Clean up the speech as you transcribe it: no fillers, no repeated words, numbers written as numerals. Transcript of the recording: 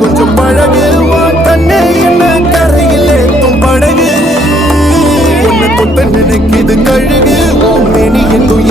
கொஞ்சம் பழகு வா கண்ணே என்ன கரையில் ஏத்தும் படகு உன்னை கொத்த நினைக்குது கழுகு மேனி எங்கும்